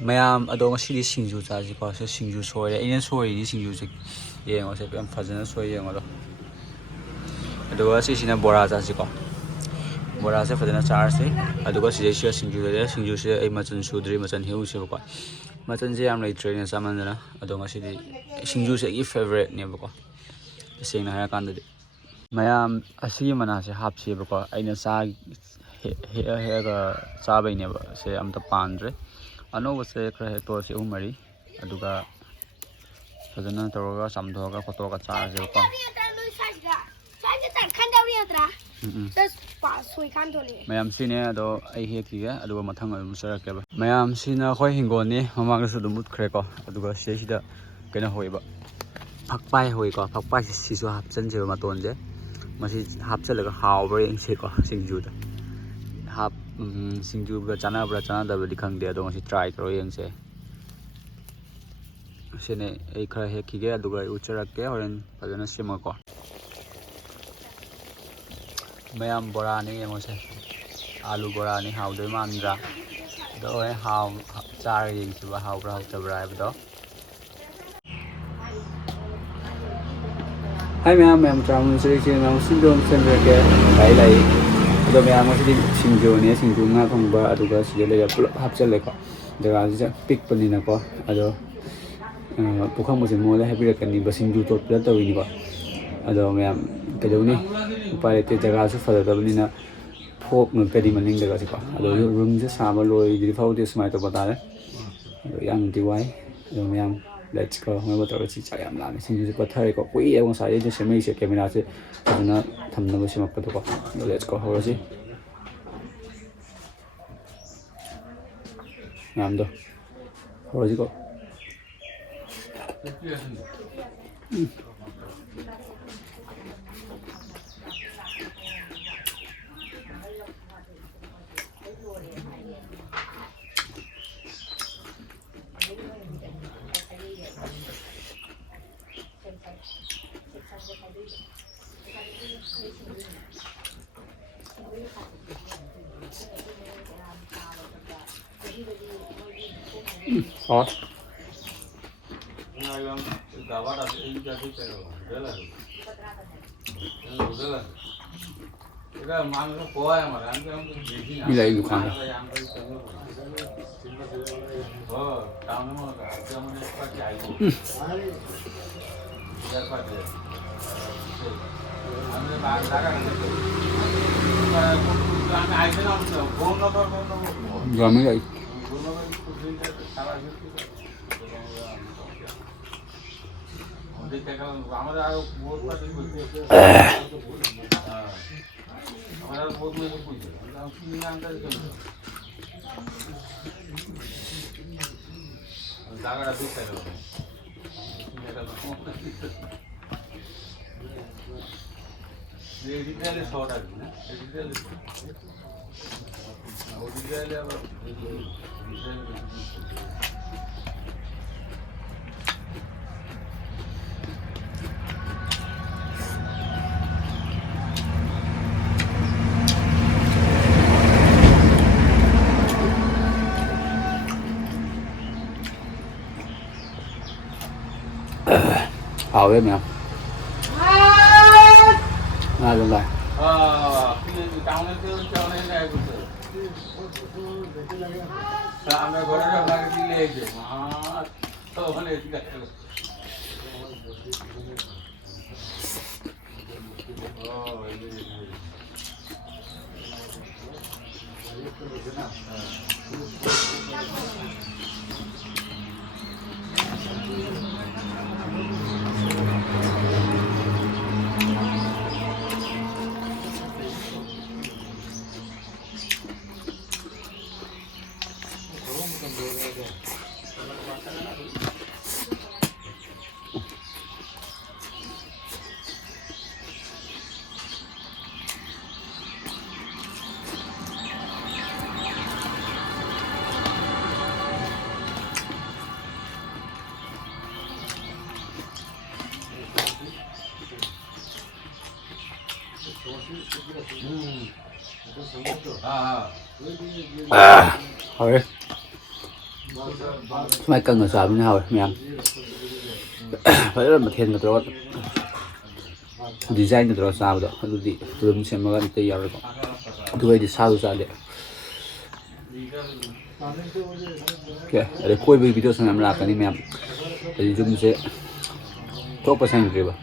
ꯃꯌꯥꯝ ꯑꯗꯣ ꯉꯁꯤꯗꯤ ꯁꯤꯡꯖꯨ ꯆꯥꯁꯤꯀꯣ ꯁꯤ ꯁꯤꯡꯖꯨ ꯁꯣꯏꯔꯦ ꯑꯩꯅ ꯁꯣꯏꯔꯤꯗꯤ ꯁꯤꯡꯖꯨꯁꯦ ꯌꯦꯡꯉꯣꯁꯦ ꯌꯥꯝ ꯐꯖꯅ ꯁꯣꯏ ꯌꯦꯡꯉꯣꯗꯣ ꯑꯗꯨꯒ ꯁꯤꯁꯤꯅ ꯕꯣꯔꯥ ꯆꯥꯁꯤꯀꯣ ꯕꯣꯔꯥꯁꯦ ꯐꯖꯅ ꯆꯥꯔꯁꯤ ꯑꯗꯨꯒ ꯁꯤꯗꯩꯁꯤꯗ ꯁꯤꯡꯖꯨꯁꯦ ꯑꯩ ꯃꯆꯜ ꯁꯨꯗ꯭ꯔꯤ ꯃꯆꯜ ꯍꯦꯛꯎꯁꯦꯕꯀꯣ ꯃꯆꯜꯁꯦ ꯌꯥꯝ ꯂꯩꯇ꯭ꯔꯦꯅ ꯆꯥꯃꯟꯗꯅ ꯑꯗꯣ ꯉꯁꯤꯗꯤ ꯁꯤꯡꯖꯨꯁꯦ ꯑꯩꯒꯤ ꯐꯦꯚꯣꯔꯥꯏꯠꯅꯦꯕꯀꯣ ꯇꯁꯦꯡꯅ ꯍꯥꯏꯔꯀꯥꯟꯗꯗꯤ ꯃꯌꯥꯝ ꯑꯁꯤꯒꯤ ꯃꯅꯥꯁꯦ ꯍꯥꯞꯁꯦꯕꯀꯣ ꯑꯩꯅ ꯍꯦꯛꯑꯒ ꯆꯥꯕꯩꯅꯦꯕ ꯁꯦ ꯑꯝꯇ ꯄꯥꯟꯗ꯭ꯔꯦ ꯑꯅꯧꯕꯁꯦ ꯈꯔ ꯍꯦꯛꯇꯣꯛꯑꯁꯤ 3-4 ꯑꯗꯨꯒ ꯐꯖꯅ ꯇꯧꯔꯒ ꯆꯥꯝꯊꯣꯛꯑꯒ ꯈꯣꯠꯇꯣꯛꯑꯒ ꯆꯥꯔꯁꯦꯕꯀꯣ ꯃꯌꯥꯝ ꯁꯤꯅꯦ ꯑꯗꯣ ꯑꯩ ꯍꯦꯛꯈꯤꯒꯦ ꯑꯗꯨꯒ ꯃꯊꯪ ꯑꯗꯨꯝ ꯆꯠꯔꯛꯀꯦꯕ ꯃꯌꯥꯝꯁꯤꯅ ꯑꯩꯈꯣꯏ ꯍꯤꯡꯒꯣꯜꯅꯤ ꯃꯃꯥꯡꯗꯁꯨ ꯑꯗꯨꯝ ꯃꯨꯠꯈ꯭ꯔꯦꯀꯣ ꯑꯗꯨꯒ ꯁꯤꯗꯩꯁꯤꯗ ꯀꯩꯅꯣ ꯍꯧꯋꯦꯕ ꯐꯛꯄꯥꯏ ꯍꯧꯋꯤꯀꯣ ꯐꯛꯄꯥꯏꯁꯦ ꯁꯤꯁꯨ ꯍꯥꯞꯆꯟꯁꯦꯕ ꯃꯇꯣꯟꯁꯦ ꯃꯁꯤ ꯍꯥꯞꯆꯜꯂꯒ ꯍꯥꯎꯕ꯭ꯔꯥ ꯌꯦꯡꯁꯦꯀꯣ ꯁꯤꯡꯖꯨꯗ ꯁꯤꯡꯖꯨꯒ ꯆꯥꯟꯅꯕ꯭ꯔꯥ ꯆꯥꯟꯅꯗꯕ꯭ꯔꯗꯤ ꯈꯪꯗꯦ ꯑꯗꯣ ꯉꯁꯤ ꯇ꯭ꯔꯥꯏ ꯇꯧꯔ ꯌꯦꯡꯁꯦ ꯁꯤꯅꯦ ꯑꯩ ꯈꯔ ꯍꯦꯛꯈꯤꯒꯦ ꯑꯗꯨꯒ ꯑꯩ ꯎꯠꯆꯔꯛꯀꯦ ꯍꯣꯔꯦꯟ ꯐꯖꯅ ꯁꯦꯝꯃꯀꯣ ꯃꯌꯥꯝ ꯕꯣꯔꯥꯅꯤ ꯌꯦꯡꯉꯣꯁꯦ ꯑꯥꯂꯨ ꯕꯣꯔꯥꯅꯤ ꯍꯥꯎꯗꯣꯏ ꯃꯥꯟꯗ꯭ꯔꯥ ꯑꯗꯣ ꯍꯣꯔꯦꯟ ꯆꯥꯔꯒ ꯌꯦꯡꯁꯤꯕ ꯍꯥꯎꯕ꯭ꯔꯥ ꯍꯥꯎꯇꯕ꯭ꯔꯥ ꯍꯥꯏꯕꯗꯣ ꯍꯥꯏ ꯃꯌꯥꯝ ꯆꯥꯃꯨꯟꯁꯤꯔꯤꯁꯦ ꯉꯁꯤꯗꯣ ꯁꯦꯝꯖꯔꯛꯀꯦ ꯂꯥꯛꯏ ꯑꯗꯣ ꯃꯌꯥꯝ ꯉꯁꯤꯗꯤ ꯁꯤꯡꯖꯨꯅꯦ ꯁꯤꯡꯖꯨ ꯉꯥ ꯊꯣꯡꯕ ꯑꯗꯨꯒ ꯁꯤꯗ ꯂꯩꯔ ꯄꯨꯂꯞ ꯍꯥꯞꯆꯜꯂꯦꯀꯣ ꯖꯒꯥꯁꯤꯗ ꯄꯤꯛꯄꯅꯤꯅꯀꯣ ꯑꯗꯣ ꯄꯨꯈꯝꯕꯁꯦ ꯃꯉꯣꯟꯗ ꯍꯥꯏꯕꯤꯔꯛꯀꯅꯤꯕ ꯁꯤꯡꯖꯨ ꯇꯣꯠꯄꯗ ꯇꯧꯋꯤꯅꯤꯀꯣ ꯑꯗꯣ ꯃꯌꯥꯝ ꯀꯩꯗꯧꯅꯤ ꯎꯄꯥꯏ ꯂꯩꯇꯦ ꯖꯒꯥꯁꯨ ꯐꯖꯗꯕꯅꯤꯅ ꯐꯣꯛ ꯉꯛꯇꯗꯤ ꯃꯅꯤꯡꯗꯒꯁꯤꯀꯣ ꯑꯗꯣ ꯔꯨꯝꯁꯦ ꯁꯥꯕ ꯂꯣꯏꯗ꯭ꯔꯤ ꯐꯥꯎꯗꯤ ꯁꯨꯃꯥꯏꯅ ꯇꯧꯕ ꯇꯥꯔꯦ ꯑꯗꯣ ꯌꯥꯝꯅꯗꯤ ꯋꯥꯏ ꯑꯗꯣ ꯃꯌꯥꯝ ꯂꯦꯠꯁ ꯒꯣ ꯍꯣꯠꯅꯕ ꯇꯧꯔꯁꯤ ꯆꯥꯛ ꯌꯥꯝ ꯂꯥꯝꯃꯦ ꯁꯤꯡꯖꯨꯁꯦ ꯄꯠꯊꯔꯦꯀꯣ ꯀꯨꯏꯔꯦꯕ ꯉꯁꯥꯏ ꯑꯩꯅ ꯁꯦꯝꯃꯛꯏꯁꯦ ꯀꯦꯃꯦꯔꯥꯁꯦ ꯐꯖꯅ ꯊꯝꯅꯕ ꯁꯦꯝꯃꯛꯄꯗꯣꯀꯣ ꯑꯗꯣ ꯂꯦꯠꯁ ꯒꯣ ꯍꯧꯔꯁꯤ ꯃꯌꯥꯝꯗꯣ ꯍꯧꯔꯁꯤꯀꯣ Hot. Ini lagi bukan. Gami lagi. Hào đấy mẹ. Luôn rồi. Thôi. ไม่กังกับสามีเฮาแม่มเพราะเรามาเทนกับตัวดีไซน์กับตัวสาวตัวดูดิตัวมันเชื่อมกันตีเอาเลยก็ตัวไอ้สาวสาวเลยโอเคอะไรคุยไปวิดีโอสั่งมาแล้วกันนี่แม่แต่จุ่มเสียท็อปเปอร์เซ็นต์เลยบ่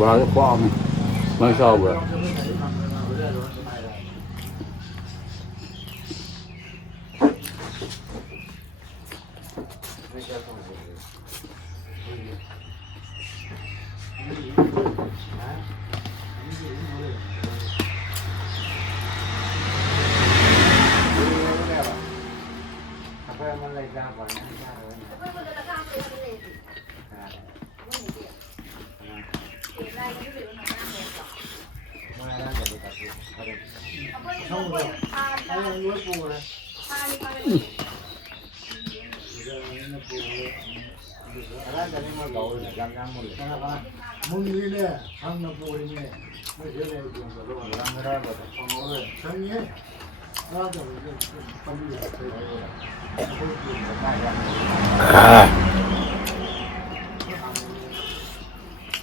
บ้าจะคว้าไม่ชอบเลย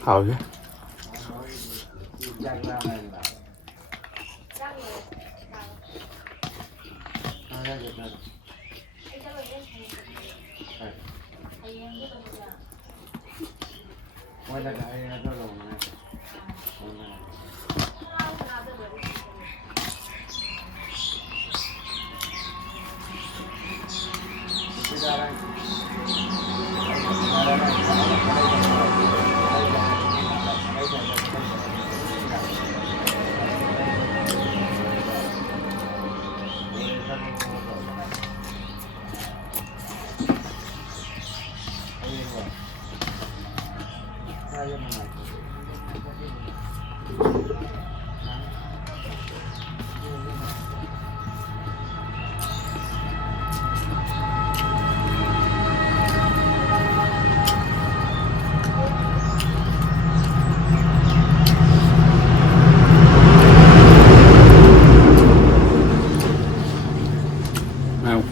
好的。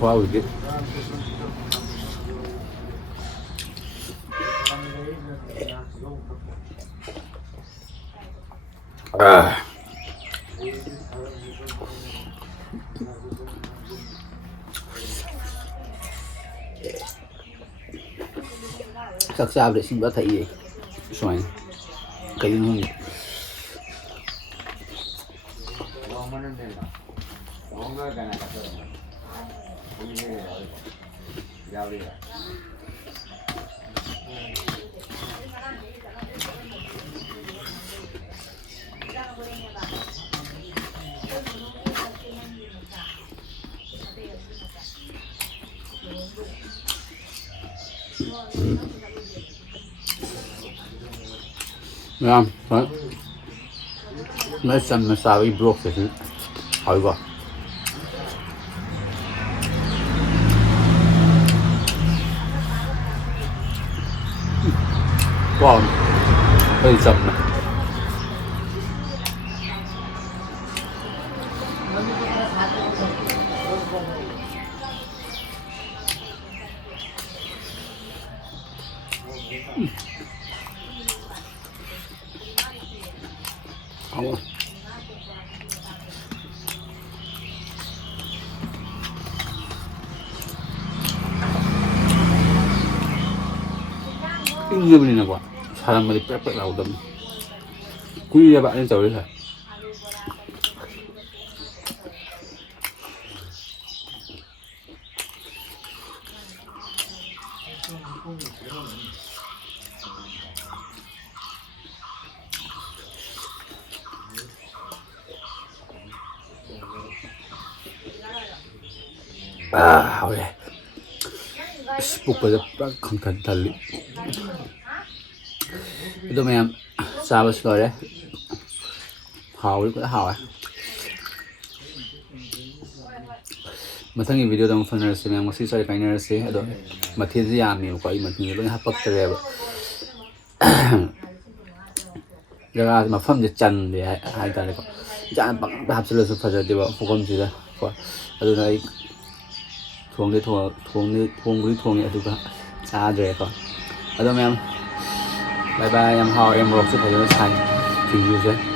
Wow, good. Sắc sao để xin bác thấy gì? ꯁꯨꯃꯥꯏꯅ ꯀꯩꯒꯤꯅꯣ ꯈꯪꯗꯦ ꯌꯥꯝ ꯅꯣꯏ ꯆꯝꯅ ꯆꯥꯕꯒꯤ ꯕ꯭ꯂꯣꯛꯁꯦ ꯍꯥꯎꯏꯀꯣ 와, 여기 잡네. 아우. 잉여분이나 봐. 사람들이 빽빽 나오더니. 구이에 많이 저리서. 아, 그래. 스프보다 빡 강탄 달리. Ito ma'am, sabas ko rin. Hawal ko hawa. Mathang video dong fan rase ma'am masi sari kain rase ado mathi ji yami ko ai mathi lo hapak tere ba. Jaga mafam je chan de hai ta ko. Jan pak hapsala su phaja de ba fogom ji da ko. Ado nai thong buri thong adu ka cha de ko. Ado ma'am bye bye em hao em rock su phaja sai. See you soon.